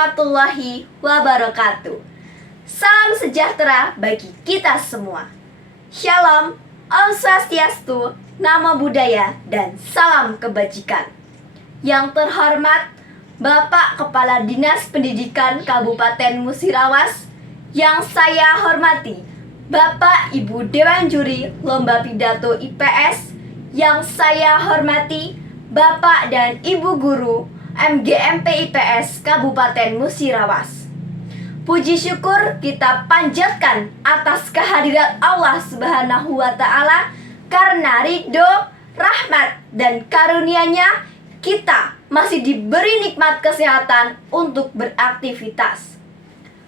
warahmatullahi wabarakatuh. Salam sejahtera bagi kita semua. Shalom, Om Swastiastu, Namo Buddhaya, dan salam kebajikan. Yang terhormat Bapak Kepala Dinas Pendidikan Kabupaten Musirawas, yang saya hormati Bapak Ibu Dewan Juri Lomba Pidato IPS, yang saya hormati Bapak dan Ibu Guru MGMP IPS Kabupaten Musirawas. Puji syukur kita panjatkan atas kehadirat Allah Subhanahu wa Ta'ala, karena ridho, rahmat, dan karunia-Nya kita masih diberi nikmat kesehatan untuk beraktivitas.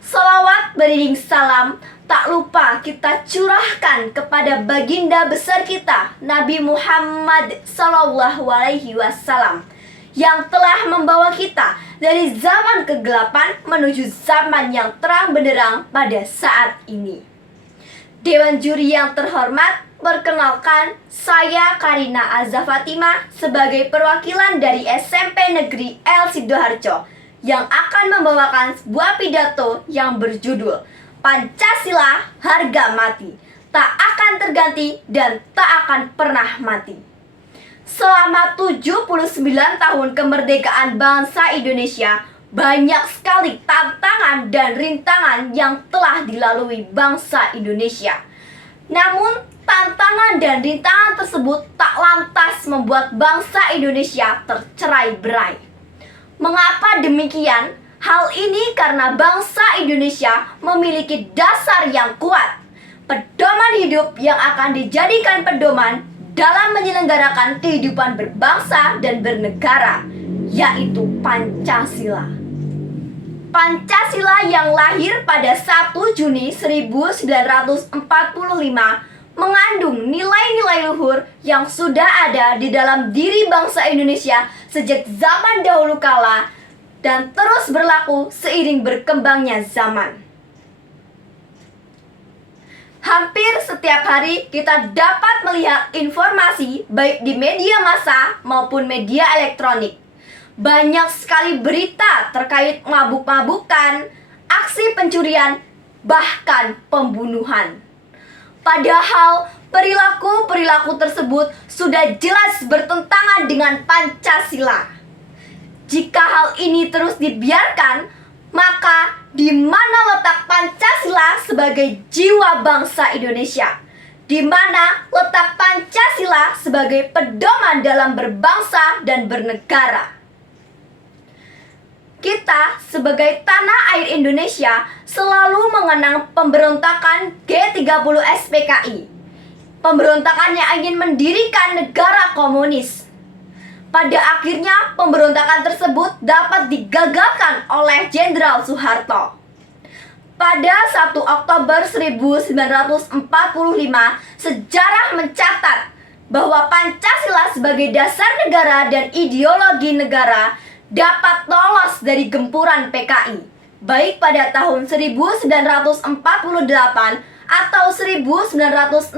Salawat beriring salam tak lupa kita curahkan kepada baginda besar kita, Nabi Muhammad SAW, yang telah membawa kita dari zaman kegelapan menuju zaman yang terang benderang pada saat ini. Dewan Juri yang terhormat, perkenalkan, saya Karina Azza Fatimah sebagai perwakilan dari SMP Negeri L Sidoarjo yang akan membawakan sebuah pidato yang berjudul Pancasila Harga Mati, Tak Akan Terganti dan Tak Akan Pernah Mati. Selama 79 tahun kemerdekaan bangsa Indonesia, banyak sekali tantangan dan rintangan yang telah dilalui bangsa Indonesia. Namun, tantangan dan rintangan tersebut tak lantas membuat bangsa Indonesia tercerai-berai. Mengapa demikian? Hal ini karena bangsa Indonesia memiliki dasar yang kuat, pedoman hidup yang akan dijadikan pedoman dalam menyelenggarakan kehidupan berbangsa dan bernegara, yaitu Pancasila. Pancasila yang lahir pada 1 Juni 1945 mengandung nilai-nilai luhur yang sudah ada di dalam diri bangsa Indonesia sejak zaman dahulu kala dan terus berlaku seiring berkembangnya zaman. Hampir setiap hari kita dapat melihat informasi baik di media massa maupun media elektronik. Banyak sekali berita terkait mabuk-mabukan, aksi pencurian, bahkan pembunuhan. Padahal perilaku-perilaku tersebut sudah jelas bertentangan dengan Pancasila. Jika hal ini terus dibiarkan, maka di mana letak Pancasila sebagai jiwa bangsa Indonesia? Di mana letak Pancasila sebagai pedoman dalam berbangsa dan bernegara? Kita sebagai tanah air Indonesia selalu mengenang pemberontakan G30 SPKI. Pemberontakan yang ingin mendirikan negara komunis. Pada akhirnya pemberontakan tersebut dapat digagalkan oleh Jenderal Soeharto. Pada 1 Oktober 1945, sejarah mencatat bahwa Pancasila sebagai dasar negara dan ideologi negara dapat lolos dari gempuran PKI, baik pada tahun 1948 atau 1965.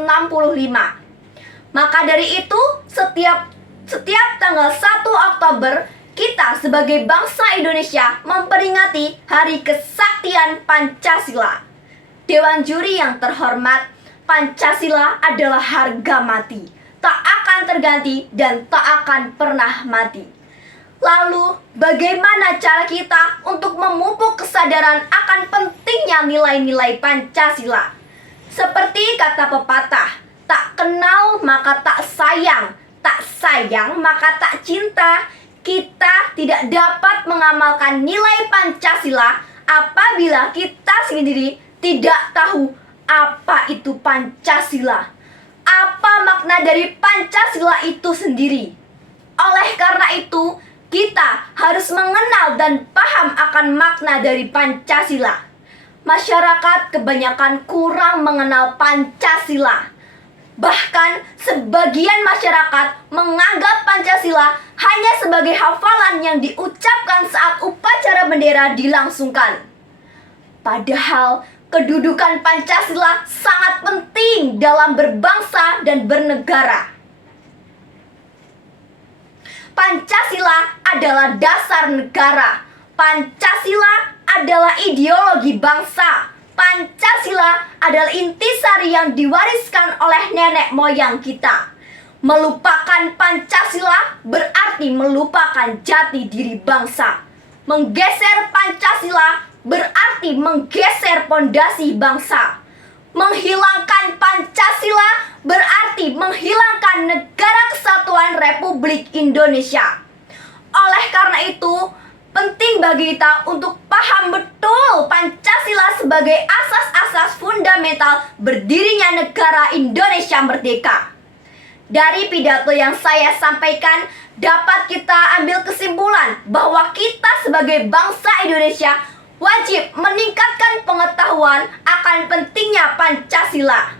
Maka dari itu, setiap tanggal 1 Oktober, kita sebagai bangsa Indonesia memperingati Hari Kesaktian Pancasila. Dewan Juri yang terhormat, Pancasila adalah harga mati, tak akan terganti dan tak akan pernah mati. Lalu, bagaimana cara kita untuk memupuk kesadaran akan pentingnya nilai-nilai Pancasila? Seperti kata pepatah, tak kenal maka tak sayang maka tak cinta. Kita tidak dapat mengamalkan nilai Pancasila apabila kita sendiri tidak tahu apa itu Pancasila. Apa makna dari Pancasila itu sendiri? Oleh karena itu, kita harus mengenal dan paham akan makna dari Pancasila. Masyarakat kebanyakan kurang mengenal Pancasila. Bahkan sebagian masyarakat menganggap Pancasila hanya sebagai hafalan yang diucapkan saat upacara bendera dilangsungkan. Padahal kedudukan Pancasila sangat penting dalam berbangsa dan bernegara. Pancasila adalah dasar negara, Pancasila adalah ideologi bangsa. Pancasila adalah intisari yang diwariskan oleh nenek moyang kita. Melupakan Pancasila berarti melupakan jati diri bangsa. Menggeser Pancasila berarti menggeser pondasi bangsa. Menghilangkan Pancasila berarti menghilangkan Negara Kesatuan Republik Indonesia. Oleh karena itu, penting bagi kita untuk paham betul Pancasila sebagai asas-asas fundamental berdirinya negara Indonesia merdeka. Dari pidato yang saya sampaikan, dapat kita ambil kesimpulan bahwa kita sebagai bangsa Indonesia wajib meningkatkan pengetahuan akan pentingnya Pancasila.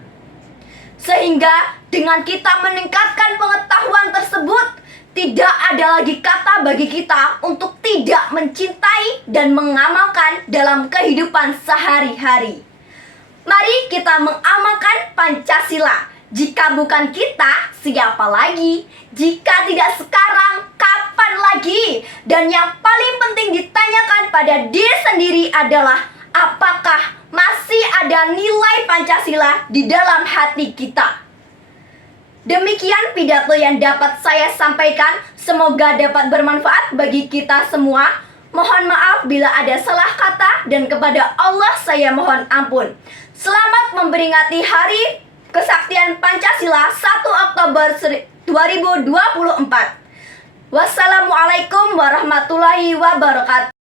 Sehingga dengan kita meningkatkan pengetahuan tersebut, tidak ada lagi kata bagi kita untuk tidak mencintai dan mengamalkan dalam kehidupan sehari-hari. Mari kita mengamalkan Pancasila. Jika bukan kita, siapa lagi? Jika tidak sekarang, kapan lagi? Dan yang paling penting ditanyakan pada diri sendiri adalah apakah masih ada nilai Pancasila di dalam hati kita? Demikian pidato yang dapat saya sampaikan. Semoga dapat bermanfaat bagi kita semua. Mohon maaf bila ada salah kata dan kepada Allah saya mohon ampun. Selamat memperingati Hari Kesaktian Pancasila 1 Oktober 2024. Wassalamualaikum warahmatullahi wabarakatuh.